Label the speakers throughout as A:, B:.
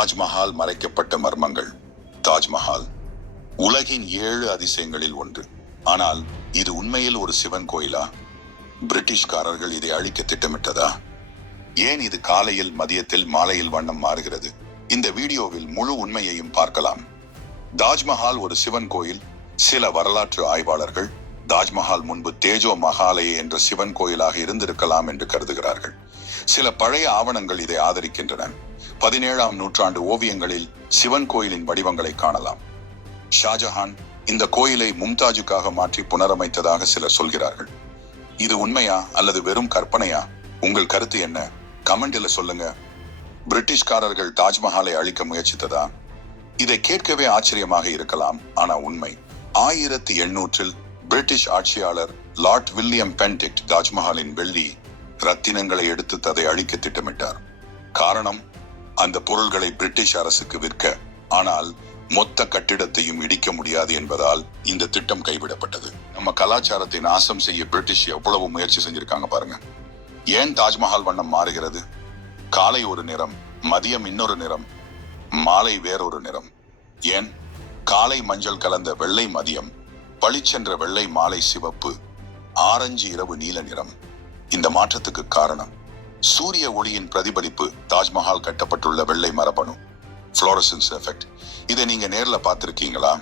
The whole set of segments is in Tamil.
A: தாஜ்மஹால் மறைக்கப்பட்ட மர்மங்கள். தாஜ்மஹால் உலகின் ஏழு அதிசயங்களில் ஒன்று. ஆனால் இது உண்மையில் ஒரு சிவன் கோயிலா? பிரிட்டிஷ்காரர்கள் இதை அழிக்க திட்டமிட்டதா? ஏன் இது காலையில் மதியத்தில் மாலையில் வண்ணம் மாறுகிறது? இந்த வீடியோவில் முழு உண்மையையும் பார்க்கலாம். தாஜ்மஹால் ஒரு சிவன் கோயில். சில வரலாற்று ஆய்வாளர்கள் தாஜ்மஹால் முன்பு தேஜோ மகாலய என்ற சிவன் கோயிலாக இருந்திருக்கலாம் என்று கருதுகிறார்கள். சில பழைய ஆவணங்கள் இதை ஆதரிக்கின்றன. பதினேழாம் நூற்றாண்டு ஓவியங்களில் சிவன் கோயிலின் வடிவங்களை காணலாம். ஷாஜஹான் இந்த கோயிலை மும்தாஜுக்காக மாற்றி புனரமைத்ததாக சிலர் சொல்கிறார்கள். இது உண்மையா அல்லது வெறும் கற்பனையா? உங்கள் கருத்து என்ன? கமெண்ட்ல சொல்லுங்க. பிரிட்டிஷ்காரர்கள் தாஜ்மஹாலை அழிக்க முயற்சித்ததா? இதை கேட்கவே ஆச்சரியமாக இருக்கலாம் ஆனா உண்மை. ஆயிரத்தி எண்ணூற்றில் பிரிட்டிஷ் ஆட்சியாளர் லார்ட் வில்லியம் பென்டிக்ட் தாஜ்மஹாலின் வெள்ளி ரத்தினங்களை எடுத்து அதை அழிக்க திட்டமிட்டார். காரணம் அந்த பொருள்களை பிரிட்டிஷ் அரசுக்கு விற்க ஆனால் மொத்த கட்டிடத்தையும் இடிக்க முடியாது என்பதால் இந்த திட்டம் கைவிடப்பட்டது. நம்ம கலாச்சாரத்தை நாசம் செய்ய பிரிட்டிஷ் எவ்வளவு முயற்சி செஞ்சிருக்காங்க பாருங்க. ஏன் தாஜ்மஹால் வண்ணம் மாறுகிறது? காலை ஒரு நிறம் மதியம் இன்னொரு நிறம் மாலை வேறொரு நிறம். ஏன்? காலை மஞ்சள் கலந்த வெள்ளை மதியம் பளிச்சென்ற வெள்ளை மாலை சிவப்பு ஆரஞ்சு இரவு நீல நிறம். இந்த மாற்றத்துக்கு காரணம்? சூரிய ஒளியின் பிரதிபலிப்பு தாஜ்மஹால் கட்டப்பட்டுள்ள வெள்ளை மரபணு ஃப்ளோரசன்ஸ் எஃபெக்ட். இதை நீங்க நேர்ல பார்த்திருக்கீங்களா?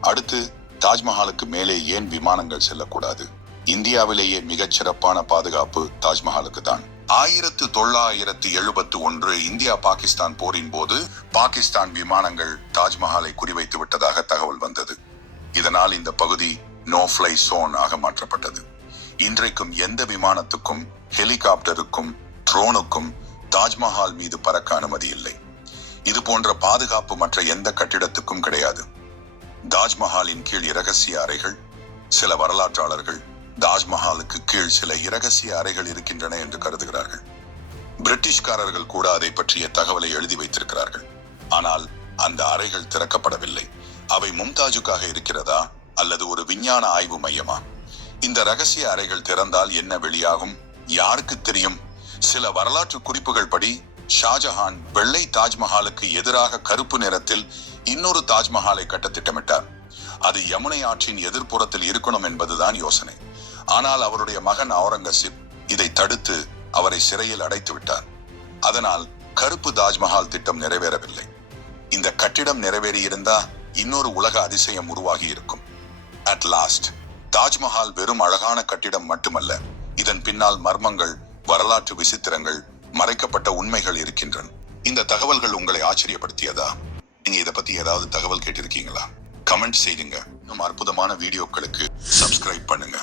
A: அடுத்து தாஜ்மஹாலுக்கு மேலே ஏன் விமானங்கள் செல்லக்கூடாது? இந்தியாவிலேயே மிகச் சிறப்பான பாதுகாப்பு தாஜ்மஹாலுக்கு தான். ஆயிரத்து தொள்ளாயிரத்து எழுபத்து ஒன்று இந்தியா பாகிஸ்தான் போரின் போது பாகிஸ்தான் விமானங்கள் தாஜ்மஹாலை குறிவைத்து விட்டதாக தகவல் வந்தது. இதனால் இந்த பகுதி நோ ஃப்ளை சோன் ஆக மாற்றப்பட்டது. இன்றைக்கும் எந்த விமானத்துக்கும் ஹெலிகாப்டருக்கும் ட்ரோனுக்கும் தாஜ்மஹால் மீது பறக்க அனுமதி இல்லை. இது போன்ற பாதுகாப்பு மற்ற எந்த கட்டிடத்துக்கும் கிடையாது. தாஜ்மஹாலின் கீழ் இரகசிய அறைகள் சில வரலாற்றாளர்கள் தாஜ்மஹாலுக்கு கீழ் சில இரகசிய அறைகள் இருக்கின்றன என்று கருதுகிறார்கள். பிரிட்டிஷ்காரர்கள் கூட அதை பற்றிய தகவலை எழுதி வைத்திருக்கிறார்கள். ஆனால் அந்த அறைகள் திறக்கப்படவில்லை. அவை மும்தாஜுக்காக இருக்கிறதா அல்லது ஒரு விஞ்ஞான ஆய்வு மையமா? இந்த ரகசிய அறைகள் திறந்தால் என்ன வெளியாகும்? யாருக்கு தெரியும்? சில வரலாற்று குறிப்புகள் படி ஷாஜஹான் வெள்ளை தாஜ்மஹாலுக்கு எதிராக கருப்பு நிறத்தில் இன்னொரு தாஜ்மஹாலை கட்ட திட்டமிட்டார். அது யமுனை ஆற்றின் எதிர்ப்புறத்தில் இருக்கணும் என்பதுதான் யோசனை. ஆனால் அவருடைய மகன் அவுரங்கசீப் இதை தடுத்து அவரை சிறையில் அடைத்து விட்டார். அதனால் கருப்பு தாஜ்மஹால் திட்டம் நிறைவேறவில்லை. இந்த கட்டிடம் நிறைவேறியிருந்தா இன்னொரு உலக அதிசயம் உருவாகி இருக்கும். அட் லாஸ்ட் தாஜ்மஹால் வெறும் அழகான கட்டிடம் மட்டுமல்ல இதன் பின்னால் மர்மங்கள் வரலாற்று விசித்திரங்கள் மறைக்கப்பட்ட உண்மைகள் இருக்கின்றன. இந்த தகவல்கள் உங்களை ஆச்சரியப்படுத்தியதா? நீங்க இதை பத்தி ஏதாவது தகவல் கேட்டிருக்கீங்களா? கமெண்ட் செய்யுங்க இன்னும் அற்புதமான வீடியோக்களுக்கு சப்ஸ்கிரைப் பண்ணுங்க.